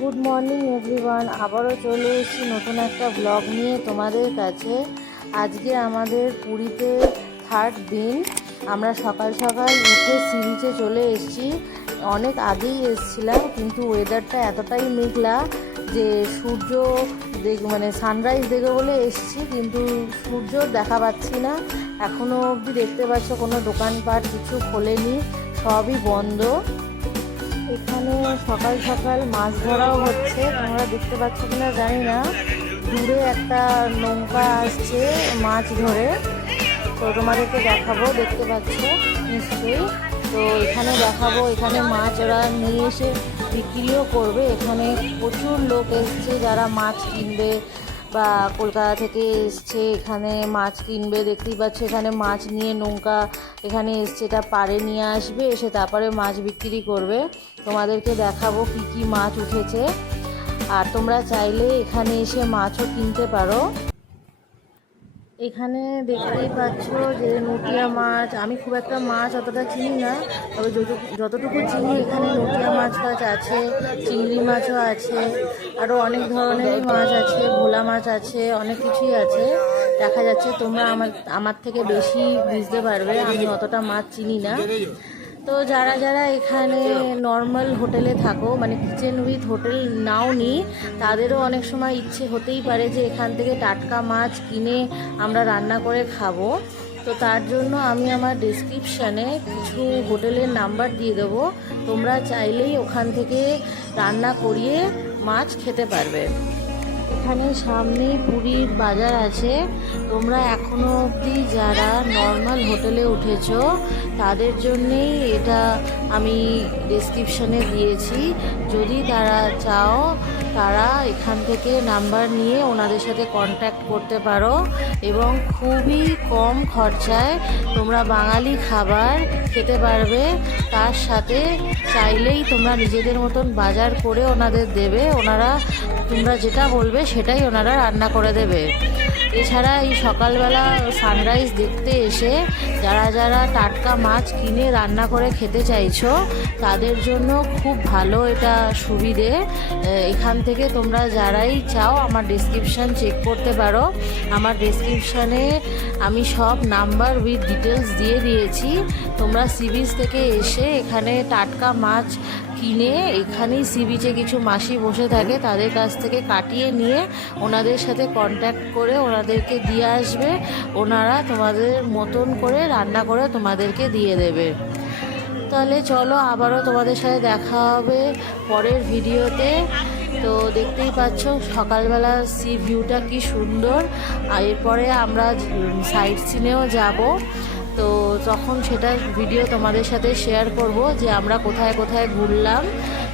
Good morning everyone আবারও চলে এসেছি নতুন একটা ব্লগ নিয়ে তোমাদের কাছে। আজকে আমাদের পুরীতে থার্ড দিন। আমরা সকাল সকাল উঠে সি বিচে চলে এসেছি। অনেক আগেই এসেছিলাম, কিন্তু ওয়েদারটা এতটাই মেঘলা যে সূর্য দেখ মানে সানরাইজ দেখে বলে এসেছি, কিন্তু সূর্য দেখা পাচ্ছি না। এখনও অবধি দেখতে পাচ্ছ কোনো দোকানপাট কিছু খোলেনি, সবই বন্ধ। এখানে সকাল সকাল মাছ ধরাও হচ্ছে। তোমরা দেখতে পাচ্ছ কিনা জানি না। দূরে একটা নৌকা আসছে মাছ ধরে। তো তোমাদেরকে দেখাবো, দেখতে পাচ্ছ নিশ্চয়ই। তো এখানে দেখাবো, এখানে মাছ ওরা নিয়ে এসে বিক্রিও করবে। এখানে প্রচুর লোক এসছে যারা মাছ কিনবে বা কলকাতা থেকে এসছে, এখানে মাছ কিনবে, দেখতেই পাচ্ছে এখানে মাছ নিয়ে নৌকা এখানে এসছে, এটা পাড়ে নিয়ে আসবে, এসে তারপরে মাছ বিক্রি করবে। তোমাদেরকে দেখাবো কি কি মাছ উঠেছে। আর তোমরা চাইলে এখানে এসে মাছও কিনতে পারো। এখানে দেখতেই পাচ্ছ যে নটিয়া মাছ, আমি খুব একটা মাছ অতটা চিনি না, তবে যতটুকু চিনি এখানে নটিয়া মাছ ফাছ আছে, চিংড়ি মাছও আছে, আরও অনেক ধরনেরই মাছ আছে, ভোলা মাছ আছে, অনেক কিছুই আছে। দেখা যাচ্ছে তোমরা আমার আমার থেকে বেশি বুঝতে পারবে, আমি অতটা মাছ চিনি না। তো যারা যারা এখানে নর্মাল হোটেলে থাকো মানে কিচেন উইথ হোটেল নাও নি তাদেরও অনেক সময় ইচ্ছে হতেই পারে যে এখান থেকে টাটকা মাছ কিনে আমরা রান্না করে খাব। তো তার জন্য আমি আমার ডিসক্রিপশানে কিছু হোটেলের নাম্বার দিয়ে দেবো। তোমরা চাইলেই ওখান থেকে রান্না করিয়ে মাছ খেতে পারবে। এখানে সামনেই পুরীর বাজার আছে। তোমরা এখনও অবধি যারা নর্মাল হোটেলে উঠেছো, তাদের জন্যেই এটা আমি ডিসক্রিপশানে দিয়েছি। যদি তারা চাও তারা এখান থেকে নাম্বার নিয়ে ওনাদের সাথে কন্ট্যাক্ট করতে পারো এবং খুবই কম খরচায় তোমরা বাঙালি খাবার খেতে পারবে। তার সাথে চাইলেই তোমরা নিজেদের মতন বাজার করে ওনাদের দেবে। ওনারা তোমরা যেটা বলবে সেটাই ওনারা রান্না করে দেবে। এছাড়া এই সকালবেলা সানরাইজ দেখতে এসে যারা যারা টাটকা মাছ কিনে রান্না করে খেতে চাইছো, তাদের জন্য খুব ভালো এটা সুবিধে। এখান থেকে তোমরা যারাই চাও আমার ডিসক্রিপশান চেক করতে পারো। আমার ডিসক্রিপশানে আমি সব নাম্বার উইথ ডিটেলস দিয়ে দিয়েছি। তোমরা সি বিচ থেকে এসে এখানে টাটকা মাছ কিনে এখানেই সি বিচে কিছু মাসি বসে থাকে, তাদের কাছ থেকে কাটিয়ে নিয়ে ওনাদের সাথে কন্ট্যাক্ট করে ওনাদেরকে দিয়ে আসবে। ওনারা তোমাদের মতন করে রান্না করে তোমাদেরকে দিয়ে দেবে। তাহলে চলো আবারও তোমাদের সাথে দেখা হবে পরের ভিডিওতে তো দেখতেই পাচ্ছ, সকালবেলা সি ভিউটা কি সুন্দর। আর এরপরে আমরা সাইড সিনেও যাব। তো তখন সেটা ভিডিও তোমাদের সাথে শেয়ার করব যে আমরা কোথায় কোথায় ঘুরলাম।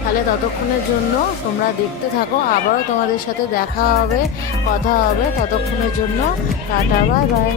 তাহলে ততক্ষণের জন্য তোমরা দেখতে থাকো। আবারও তোমাদের সাথে দেখা হবে, কথা হবে। ততক্ষণের জন্য টাটা বাই বাই